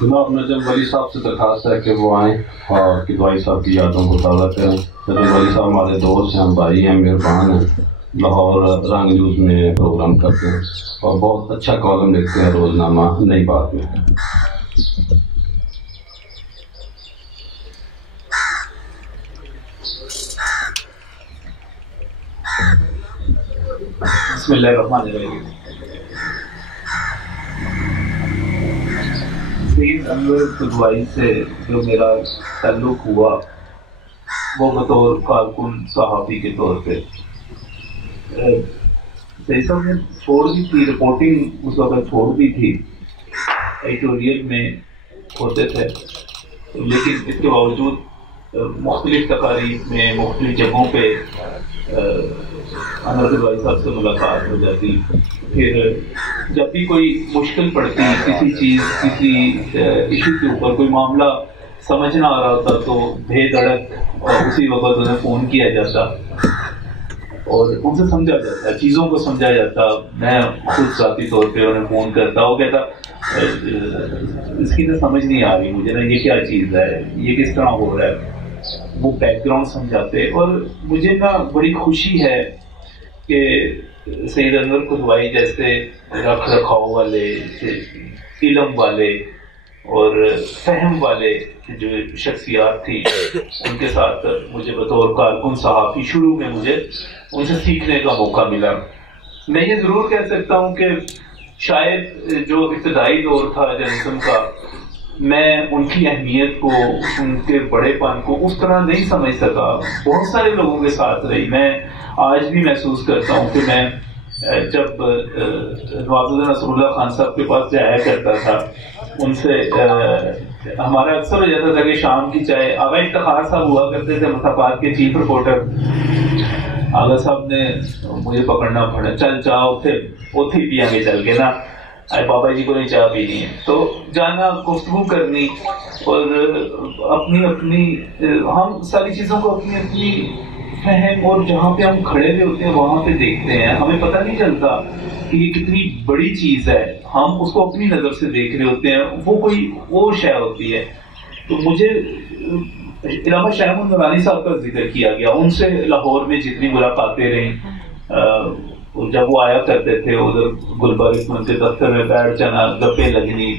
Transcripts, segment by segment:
جناب نجم ولی صاحب سے درخواست ہے کہ وہ آئیں اور کدوائی صاحب کی یادوں کو تازہ کریں. نجم ولی صاحب ہمارے دوست ہیں, ہم بھائی ہیں, مہربان ہیں, لاہور رنگ نیوز میں پروگرام کرتے ہیں اور بہت اچھا کالم لکھتے ہیں روزنامہ نئی بات میں. بسم اللہ الرحمن الرحیم. سید انور قدوائی سے جو میرا تعلق ہوا وہ بطور کارکن صحافی کے طور پہ. سید صاحب نے چھوڑ دی تھی رپورٹنگ, اس وقت چھوڑ دی تھی, ایڈیٹوریل میں ہوتے تھے, لیکن اس کے باوجود مختلف تقاریب میں مختلف جگہوں پہ انور قدوائی صاحب سے ملاقات ہو جاتی. پھر جب بھی کوئی مشکل پڑتی کسی چیز, کسی ایشو کے اوپر کوئی معاملہ سمجھ نہ آ رہا ہوتا تو بے دھڑک اور اسی وقت انہیں فون کیا جاتا اور ان سے سمجھا جاتا, چیزوں کو سمجھا جاتا. میں خود ذاتی طور پہ انہیں فون کرتا, وہ کہتا اس کی تو سمجھ نہیں آ رہی مجھے نا, یہ کیا چیز ہے, یہ کس طرح ہو رہا ہے. وہ بیک گراؤنڈ سمجھاتے. اور مجھے نا بڑی خوشی ہے کہ سید انور قدوائی جیسے رکھ رکھاؤ والے, علم والے اور فہم والے جو شخصیات تھی, ان کے ساتھ مجھے بطور کارکن صحافی شروع میں مجھے ان سے سیکھنے کا موقع ملا. میں یہ ضرور کہہ سکتا ہوں کہ شاید جو ابتدائی دور تھا جرنلزم کا, میں ان کی اہمیت کو, ان کے بڑے پن کو اس طرح نہیں سمجھ سکا. بہت سارے لوگوں کے ساتھ رہی. میں آج بھی محسوس کرتا ہوں کہ میں جب نواب نصر اللہ خان صاحب کے پاس جایا کرتا تھا, ان سے ہمارا اکثر ہو جاتا تھا کہ شام کی چائے, آغا افتخار صاحب ہوا کرتے تھے مسافات کے چیف رپورٹر, آغا صاحب نے مجھے پکڑنا پڑا, چل چاہ اتھی پیا گے چل کے نا, بابا جی کو نہیں چاہ پینی ہے. تو جانا, گفتگو کرنی, اور اپنی ہم ساری چیزوں کو اپنی فہم اور جہاں پہ ہم کھڑے ہوئے ہوتے ہیں وہاں پہ دیکھتے ہیں. ہمیں پتہ نہیں چلتا کہ یہ کتنی بڑی چیز ہے, ہم اس کو اپنی نظر سے دیکھ رہے ہوتے ہیں, وہ کوئی اور شے ہوتی ہے. تو مجھے علامہ شاہ نورانی صاحب کا ذکر کیا گیا, ان سے لاہور میں جتنی ملاقاتیں رہیں, جب وہ آیا کرتے تھے ادھر گلبرگ میں کے دفتر میں بیٹھ جانا, گپے لگنی.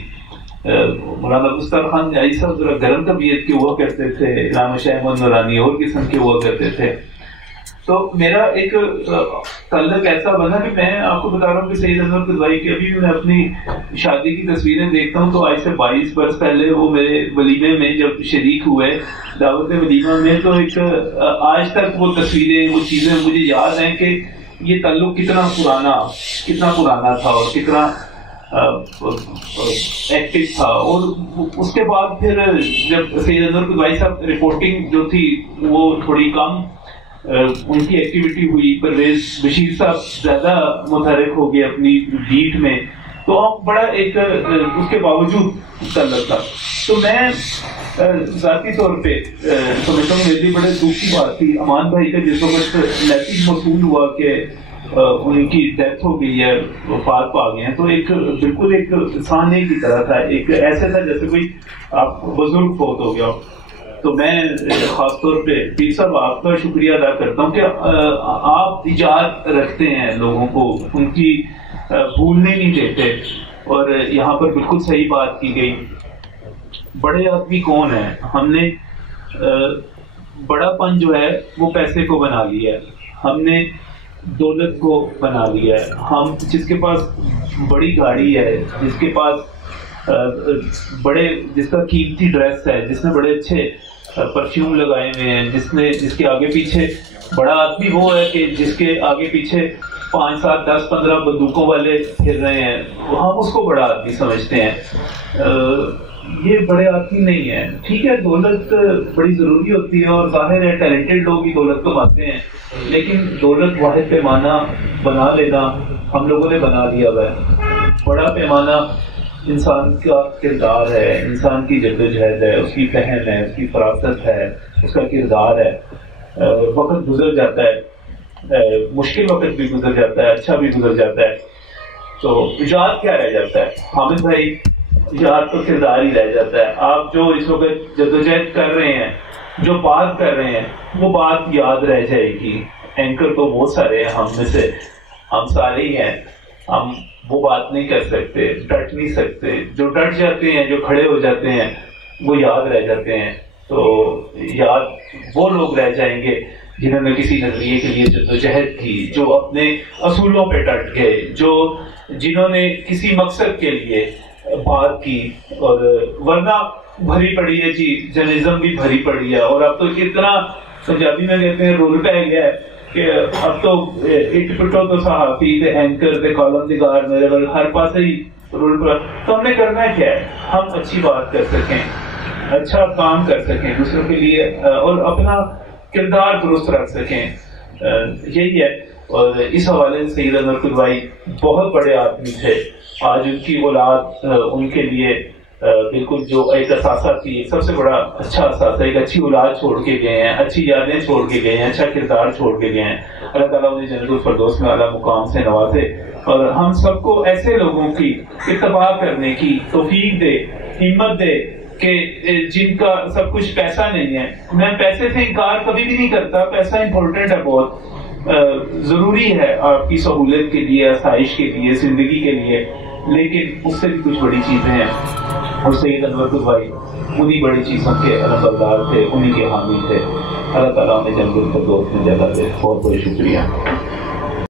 مولانا مستر خان جائی صاحب ذرا گرم طبیعت کے ہوا کرتے تھے, علامہ شاہ نورانی اور قسم کے ہوا کرتے تھے. تو میرا ایک تعلق ایسا بنا کہ میں آپ کو بتا رہا ہوں کہ سید انور قدوائی کی ابھی میں اپنی شادی کی تصویریں دیکھتا ہوں تو آج سے 22 برس پہلے وہ میرے ولیمے میں جب شریک ہوئے دعوت ولیمہ میں, تو ایک آج تک وہ تصویریں, وہ چیزیں مجھے یاد ہیں کہ یہ تعلق کتنا پرانا تھا اور کتنا ایکٹیو تھا. اور اس کے بعد پھر جب سید انور قدوائی صاحب رپورٹنگ جو تھی وہ تھوڑی کم, ان کی ایکٹیویٹی ہوئی, پرویز بشیر صاحب زیادہ متحرک ہو گئے اپنی بیٹ میں, تو ہم بڑا ایک اس کے باوجود تعلق تھا. تو میں ذاتی طور پہ سمجھتا ہوں میری بڑے دکھ کی بات تھی امان بھائی کا جس وقت میسیج موصول ہوا کہ ان کی ڈیتھ ہو گئی ہے, وفات پا گئے ہیں. تو ایک بالکل ایک انسان کی طرح تھا, ایک ایسے تھا جیسے کوئی آپ بزرگ فوت ہو گیا. تو میں خاص طور پہ پیر صاحب آپ کا شکریہ ادا کرتا ہوں کہ آپ ایجاد رکھتے ہیں لوگوں کو, ان کی بھولنے نہیں دیتے. اور یہاں پر بالکل صحیح بات کی گئی. بڑے آدمی کون ہیں, ہم نے بڑا پن جو ہے وہ پیسے کو بنا لیا ہے, ہم نے دولت کو بنا لیا ہے. ہم جس کے پاس بڑی گاڑی ہے, جس کے پاس جس کا قیمتی ڈریس ہے, جس نے بڑے اچھے پرفیوم لگائے ہوئے ہیں, جس کے آگے پیچھے بڑا آدمی وہ ہے کہ جس کے آگے پیچھے 5 7 10 15 بندوقوں والے پھر رہے ہیں, ہم اس کو بڑا آدمی سمجھتے ہیں. یہ بڑے آدمی نہیں ہیں. ٹھیک ہے, دولت بڑی ضروری ہوتی ہے اور ظاہر ہے ٹیلنٹڈ لوگ ہی دولت کماتے ہیں, لیکن دولت واحد پیمانہ بنا لینا ہم لوگوں نے بنا دیا ہوا ہے. بڑا پیمانہ انسان کا کردار ہے, انسان کی جدوجہد ہے, اس کی فہم ہے, اس کی فراست ہے, اس کا کردار ہے. وقت گزر جاتا ہے, مشکل وقت بھی گزر جاتا ہے, اچھا بھی گزر جاتا ہے, تو ایجاد کیا رہ جاتا ہے. حامد بھائی یاد تو کردار ہی رہ جاتا ہے. آپ جو اس وقت جدوجہد کر رہے ہیں، جو بات کر رہے ہیں، وہ بات یاد رہ جائے گی. اینکر تو بہت سارے ہیں، ہم میں سے ہم سارے ہی ہیں، ہم وہ بات نہیں کر سکتے، ڈٹ نہیں سکتے. جو ڈٹ جاتے ہیں، جو کھڑے ہو جاتے ہیں، وہ یاد رہ جاتے ہیں. تو یاد وہ لوگ رہ جائیں گے جنہوں نے کسی نظریے کے لیے جدوجہد کی، جو اپنے اصولوں پہ ڈٹ گئے، جنہوں نے کسی مقصد کے لیے بات کی. اور ورنہ بھری پڑی ہے جی، جرنلزم بھی بھری پڑی ہے. اور اب تو اتنا پنجابی میں کہتے ہیں رول پہ گیا ہے کہ اب تو اٹ پٹو تو صحافی تے اینکر تے کالم نگار میرے بل ہر پاس ہی رول پر. تو ہم نے کرنا کیا ہے؟ ہم اچھی بات کر سکیں، اچھا کام کر سکیں دوسروں کے لیے، اور اپنا کردار درست رکھ سکیں. یہی ہے. اور اس حوالے سے سید انور قدوائی بہت بڑے آدمی تھے. آج ان کی اولاد ان کے لیے بالکل جو ایک اثاثہ تھی، سب سے بڑا اچھا اثاثہ، ایک اچھی اولاد چھوڑ کے گئے ہیں، اچھی یادیں چھوڑ کے گئے ہیں، اچھا کردار چھوڑ کے گئے ہیں. اللہ تعالیٰ انہیں جنت الفردوس میں اعلیٰ مقام سے نوازے، اور ہم سب کو ایسے لوگوں کی اتباع کرنے کی توفیق دے، ہمت دے کہ جن کا سب کچھ پیسہ نہیں ہے. میں پیسے سے انکار کبھی بھی نہیں کرتا، پیسہ امپورٹنٹ ہے، بہت ضروری ہے آپ کی سہولت کے لیے، آسائش کے لیے، زندگی کے لیے، لیکن اس سے بھی کچھ بڑی چیزیں ہیں. اور سید انور قدوائی انہی بڑی چیزوں کے علمبردار تھے، انہی کے حامی تھے. اللہ تعالیٰ نے جنت الفردوس میں جگہ دے. بہت بہت شکریہ.